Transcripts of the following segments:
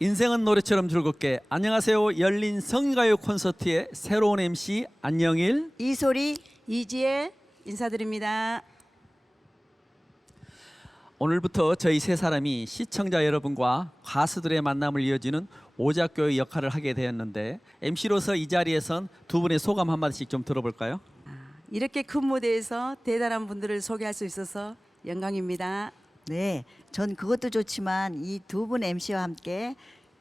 인생은 노래처럼 즐겁게 안녕하세요 열린 성가요 콘서트의 새로운 MC 안영일 이소리 이지혜 인사드립니다. 오늘부터 저희 세 사람이 시청자 여러분과 가수들의 만남을 이어지는 오작교의 역할을 하게 되었는데 MC로서 이 자리에선 두 분의 소감 한마디씩 좀 들어볼까요? 이렇게 큰 무대에서 대단한 분들을 소개할 수 있어서 영광입니다. 네, 전 그것도 좋지만 이 두 분 MC와 함께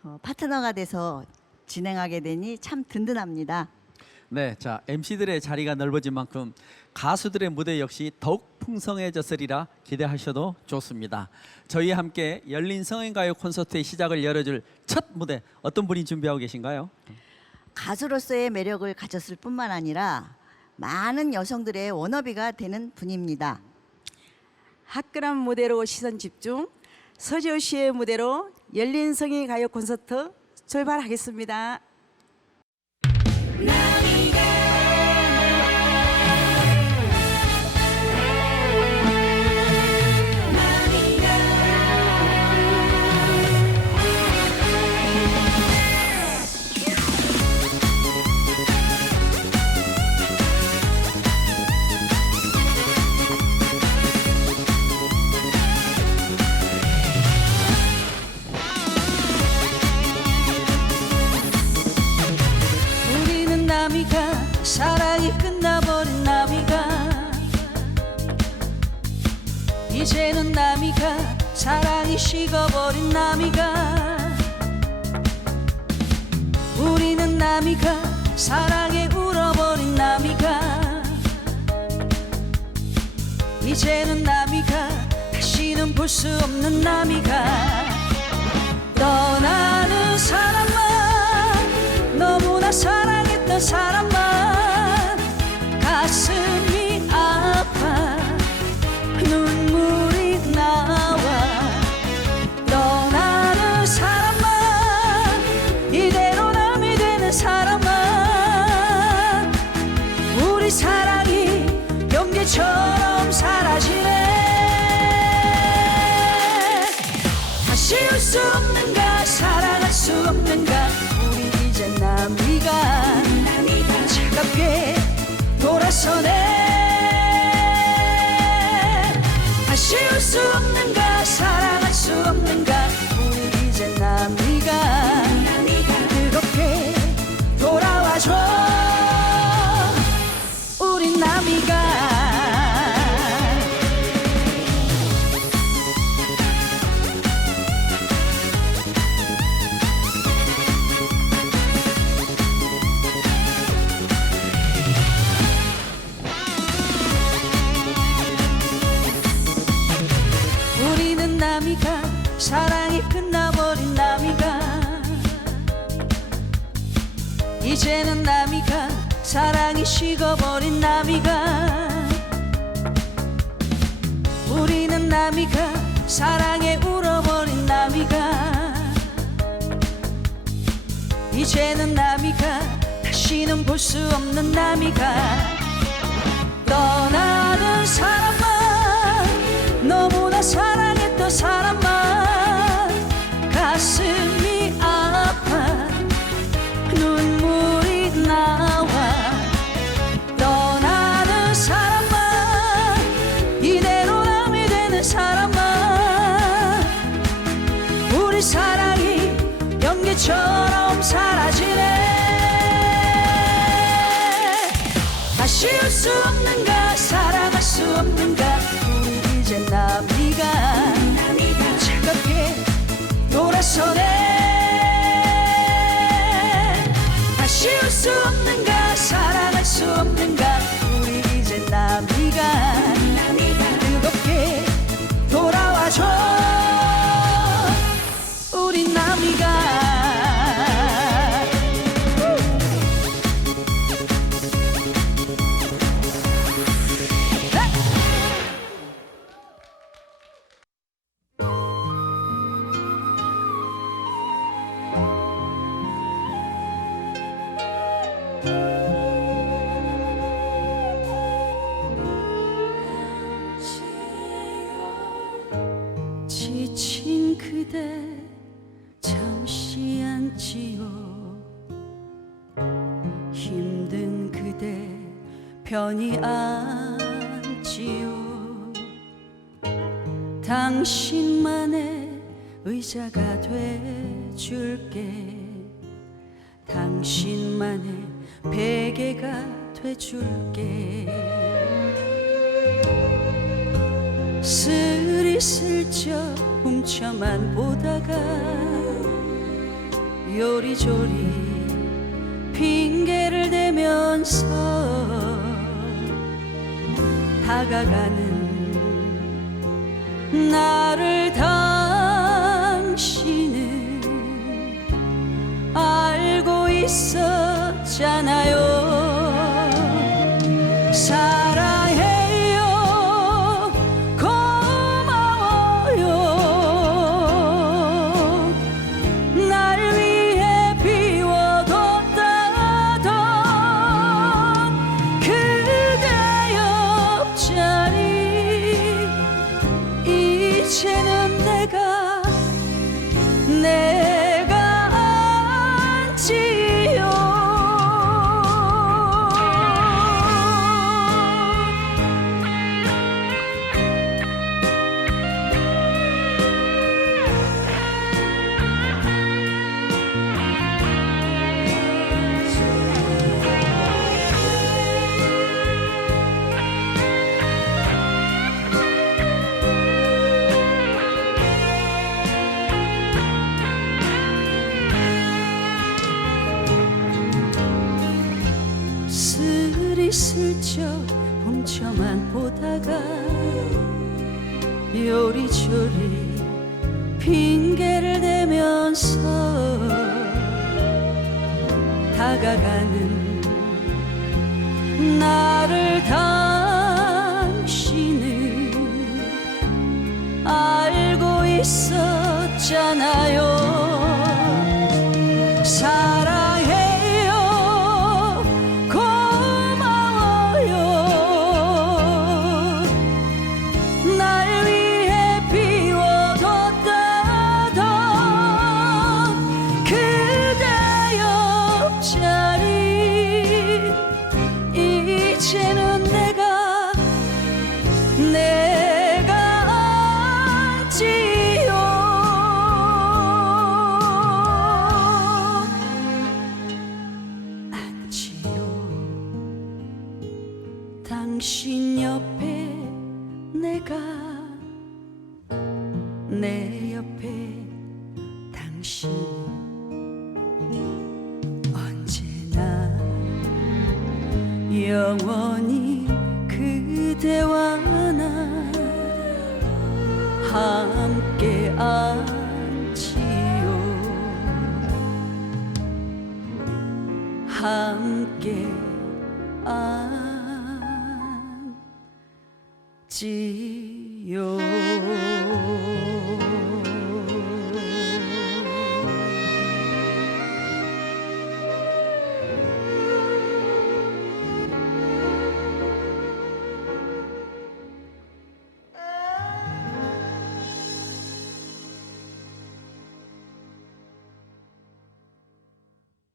어, 파트너가 돼서 진행하게 되니 참 든든합니다. 네, 자 MC들의 자리가 넓어진 만큼 가수들의 무대 역시 더욱 풍성해졌으리라 기대하셔도 좋습니다. 저희와 함께 열린 성인가요 콘서트의 시작을 열어줄 첫 무대 어떤 분이 준비하고 계신가요? 가수로서의 매력을 가졌을 뿐만 아니라 많은 여성들의 워너비가 되는 분입니다. 화끈한 무대로 시선 집중, 서지호 씨의 무대로 열린 성인 가요 콘서트 출발하겠습니다. 이제는 나미가 사랑이 식어버린 나미가 우리는 나미가 사랑에 울어버린 나미가 이제는 나미가 다시는 볼 수 없는 나미가 떠나는 사람만 너무나 사랑했던 사람만 올수 없는가 사랑할 수 없는가. 우리 이제 남이가 차갑게 돌아서네. 올수 없는 이제는 나미가 사랑이 식어버린 나미가 우리는 나미가 사랑에 울어버린 나미가 이제는 나미가 다시는 볼 수 없는 나미가 떠나 수 없는가 사랑할 수 없는가 지친 그대 잠시 안지요. 힘든 그대 편히 안지요. 당신만의 의자가 돼줄게. 당신만의 베개가 돼줄게. 스리슬쩍 훔쳐만 보다가 요리조리 핑계를 대면서 다가가는 나를 당신은 알고 있었잖아요 훔쳐만 보다가 요리조리 핑계를 대면서 다가가는 나를 당신은 알고 있었잖아요 영원히 그대와 나 함께 안지요. 함께 안지요